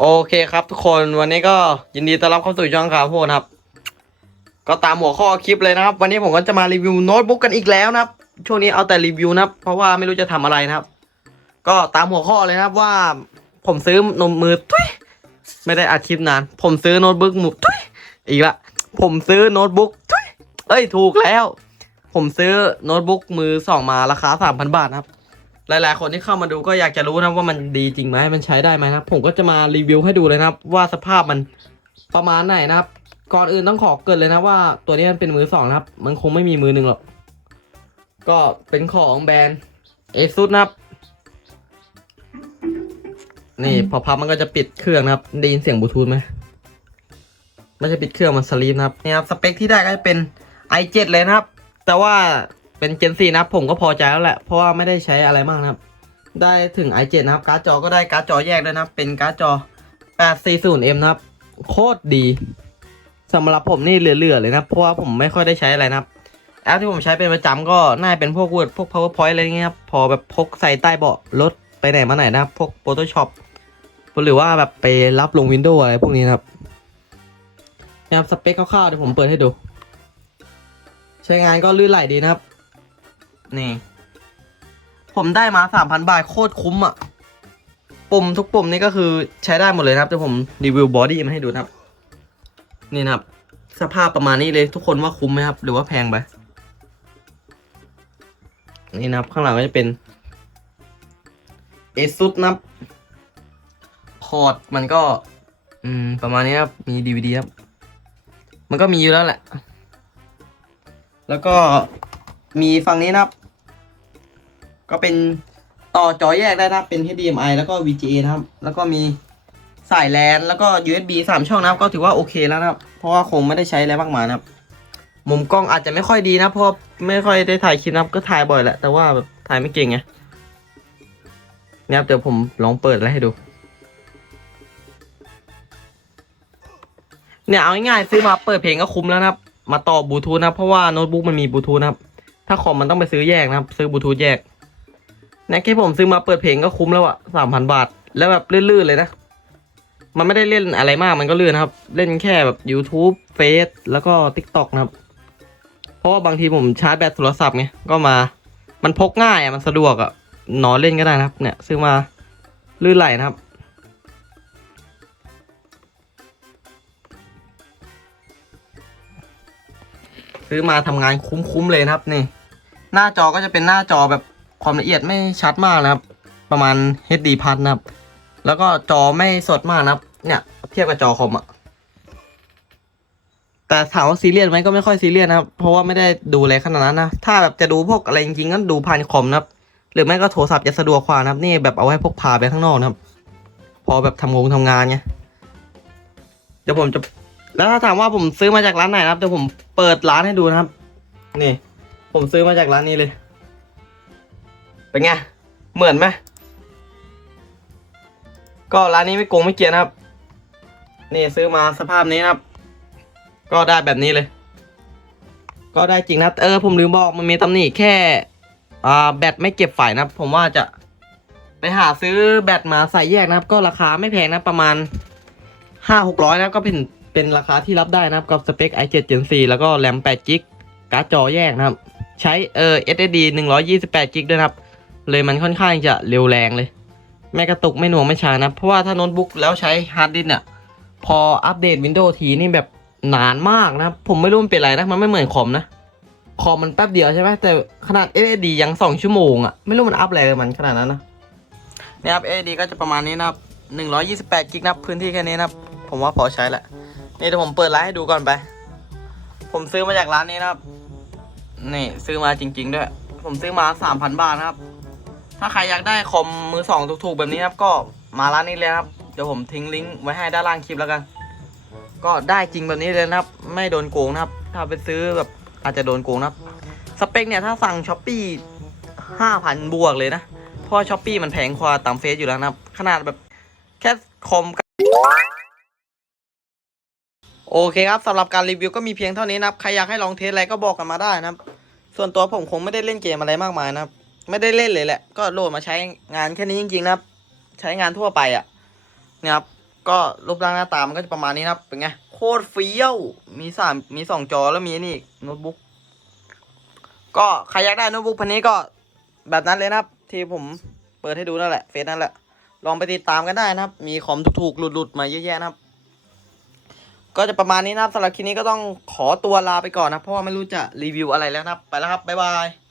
โอเคครับทุกคนวันนี้ก็ยินดีต้อนรับเข้าสู่ช่องข่าวโพดครับ ก็ตามหัวข้อคลิปเลยนะครับ วันนี้ผมก็จะมารีวิวโน้ตบุ๊กกันอีกแล้วนะครับ ช่วงนี้เอาแต่รีวิวนะครับเพราะว่าไม่รู้จะทำอะไรนะครับ ก็ตามหัวข้อเลยนะครับว่า ผมซื้อนมมือทุยไม่ได้อัดคลิปนาน ผมซื้อโน้ตบุ๊กหมุทุยอีกละผมซื้อโน้ตบุ๊กทุยเอ้ยถูกแล้ว ผมซื้อโน้ตบุ๊กมือสองมาราคาสามพันบาทนะครับ หลายๆ คนที่เข้ามาดูก็อยากจะรู้นะว่ามันดีจริงไหมมันใช้ได้ไหมนะครับผมก็จะมารีวิวให้ดูเลยนะครับว่าสภาพมันประมาณไหนนะครับ ก่อนอื่นต้องขอเกินเลยนะว่าตัวนี้มันเป็นมือสองนะครับ มันคงไม่มีมือหนึ่งหรอก ก็เป็นของแบรนด์เอซุสนะครับ นี่พอพับมันก็จะปิดเครื่องนะครับได้ยินเสียงบลูทูธไหมไม่ใช่ปิดเครื่องมันสลีปนะครับนี่ครับสเปคที่ได้ก็จะเป็น i7 เลยนะครับ แต่ว่า เป็น Gen 4นะครับผมก็พอใจแล้วแหละเพราะว่าไม่ได้ใช้อะไรมากนะครับ ได้ถึง i7 นะครับ การ์ดจอก็ได้การ์ดจอแยกด้วยนะครับ เป็นการ์ดจอ 840M นะครับ โคตรดีสำหรับผมนี่เหลือๆเลยนะเพราะว่าผมไม่ค่อยได้ใช้อะไรนะครับแอปที่ผมใช้เป็นประจำก็น่าจะเป็นพวก Word พวก PowerPoint อะไรเงี้ยครับพอแบบพกใส่ใต้เบาะรถไปไหนมาไหนนะครับพวก Photoshop หรือว่าแบบไปรับลง Windows อะไรพวกนี้นะครับนะครับสเปคคร่าวๆเดี๋ยวผมเปิดให้ดู ใช้งานก็ลื่นไหลดีนะครับ นี่ ผมได้มาสามพันบาทโคตรคุ้มอะ่ะปุ่มทุกปุ่มนี่ก็คือใช้ได้หมดเลยนะครับเดี๋ยวผมรีวิวบอดี้มาให้ดูนะครับ นี่นะครับ สภาพประมาณนี้เลยทุกคนว่าคุ้มไหมครับ หรือว่าแพงไปนี่นะครับ ข้างหลังก็จะเป็นเอซุสนะครับพอร์ตมันก็ อืม ประมาณนี้ครับ มีดีวดีครับ มันก็มีอยู่แล้วแหละ แล้วก็ มีฝั่งนี้นะครับ ก็เป็นต่อจอแยกได้นะครับเป็น HDMI แล้วก็ VGA นะครับ แล้วก็มีสายแลนแล้วก็ USB สามช่องนะครับ ก็ถือว่าโอเคแล้วนะครับ เพราะว่าคงไม่ได้ใช้อะไรมากมายนะครับ มุมกล้องอาจจะไม่ค่อยดีนะเพราะไม่ค่อยได้ถ่ายคลิปนะครับก็ถ่ายบ่อยแหละแต่ว่าแบบถ่ายไม่เก่งไงเนี่ยครับเดี๋ยวผมลองเปิดแล้วให้ดู เนี่ยเอาง่ายๆซื้อมาเปิดเพลงก็คุ้มแล้วนะครับ มาต่อบลูทูธนะเพราะว่าโน้ตบุ๊กมันมีบลูทูธนะครับ ถ้าคอมมันต้องไปซื้อแยกนะครับ ซื้อบลูทูธแยกเนี่ยแค่ผมซื้อมาเปิดเพลงก็คุ้มแล้วอะสามพันบาท แล้วแบบลื่นๆเลยนะ มันไม่ได้เล่นอะไรมากมันก็ลื่นนะครับ เล่นแค่แบบ YouTube เฟซแล้วก็ TikTok นะครับ เพราะว่าบางทีผมชาร์จแบตโทรศัพท์ไงก็มา มันพกง่ายอะมันสะดวกอะนอนเล่นก็ได้นะครับ เนี่ย ซื้อมาลื่นไหลนะครับ ซื้อมาทำงานคุ้มๆเลยนะครับนี่ หน้าจอก็จะเป็นหน้าจอแบบความละเอียดไม่ชัดมากนะครับ ประมาณ HD พันนะครับ แล้วก็จอไม่สดมากนะครับ เนี่ย เทียบกับจอคอมอะแต่ถามว่าซีเรียสไหมก็ไม่ค่อยซีเรียสนะครับเพราะว่าไม่ได้ดูอะไรขนาดนั้นนะถ้าแบบจะดูพวกอะไรจริงๆก็ดูผ่านคอมนะครับหรือไม่ก็โทรศัพท์จะสะดวกกว่านะครับ นี่แบบเอาไว้พกพาไปข้างนอกนะครับ พอแบบทำงงทำงานไงเดี๋ยวผมจะ แล้วถ้าถามว่าผมซื้อมาจากร้านไหนนะครับเดี๋ยวผมเปิดร้านให้ดูนะครับ นี่ ผมซื้อมาจากร้านนี้เลย เป็นไง เหมือนไหมก็ร้านนี้ไม่โกงไม่เกลียนนะครับ นี่ซื้อมาสภาพนี้นะครับ ก็ได้แบบนี้เลย ก็ได้จริงนะเออผมลืมบอกมันมีตำหนิแค่อ่าแบตไม่เก็บฝ่ายนะครับ ผมว่าจะไปหาซื้อแบตมาใส่แยกนะครับ ก็ราคาไม่แพงนะประมาณห้าหกร้อยนะก็เป็น เป็นราคาที่รับได้นะครับกับสเปค i7 Gen 4แล้วก็แรม8 g b การ์ดจอแยกนะครับ ใช้เออ SSD 128 g b ด้วยนะครับ เลยมันค่อนข้างจะเร็วแรงเลย ไม่กระตุกไม่หน่วงไม่ช้านะ เพราะว่าถ้าโน้ตบุ๊กแล้วใช้ฮาร์ดดิสก์เนี่ยพออัปเดต Windows ทีนี่แบบนานมากนะผมไม่รู้มันเป็นไรนะ มันไม่เหมือนคอมนะ คอมมันแป๊บเดียวใช่ไหมแต่ขนาด SSD ยัง 2 ชั่วโมงอะไม่รู้มันอัปอะไรมันขนาดนั้นนะเนี่ยครับ SSD ก็จะประมาณนี้นะครับ128กิกนะครับพื้นที่แค่นี้นะครับ ผมว่าพอใช้แหละ นี่เดี๋ยวผมเปิดร้านให้ดูก่อนไป ผมซื้อมาจากร้านนี้นะครับ นี่ซื้อมาจริง ๆ ด้วย ผมซื้อมา3,000บาทนะครับ ถ้าใครอยากได้คอมมือสองถูกๆแบบนี้ครับก็มาร้านนี้เลยครับ เดี๋ยวผมทิ้งลิงก์ไว้ให้ด้านล่างคลิปแล้วกัน ก็ได้จริงแบบนี้เลยนะครับ ไม่โดนโกงนะครับ ถ้าไปซื้อแบบอาจจะโดนโกงนะครับ สเปคเนี่ยถ้าสั่งช้อปปี้ห้าพันบวกเลยนะ เพราะช้อปปี้มันแพงกว่าตามเฟซอยู่แล้วนะครับ ขนาดแบบแค่คอม โอเคครับสำหรับการรีวิวก็มีเพียงเท่านี้นะครับใครอยากให้ลองเทสอะไรก็บอกกันมาได้นะครับ ส่วนตัวผมคงไม่ได้เล่นเกมอะไรมากมายนะครับ ไม่ได้เล่นเลยแหละ ก็โหลดมาใช้งานแค่นี้จริง ๆ นะครับ ใช้งานทั่วไปอะ่ะเนี่ยครับก็รูปร่างหน้าตามันก็จะประมาณนี้นะครับเป็นไงโคตรเฟี้ยวมีสามมีสองจอแล้วมีนี่อีกโน้ตบุ๊กก็ใครอยากได้โน้ตบุ๊กพันนี้ก็แบบนั้นเลยนะครับ ที่ผมเปิดให้ดูนั่นแหละเฟซนั่นแหละลองไปติดตามกันได้นะครับ มีคอมถูกๆหลุดๆมาเยอะแยะนะครับ ก็จะประมาณนี้นะครับสำหรับคลิปนี้ก็ต้องขอตัวลาไปก่อนนะ เพราะว่าไม่รู้จะรีวิวอะไรแล้วนะครับ ไปแล้วครับ บ๊ายบาย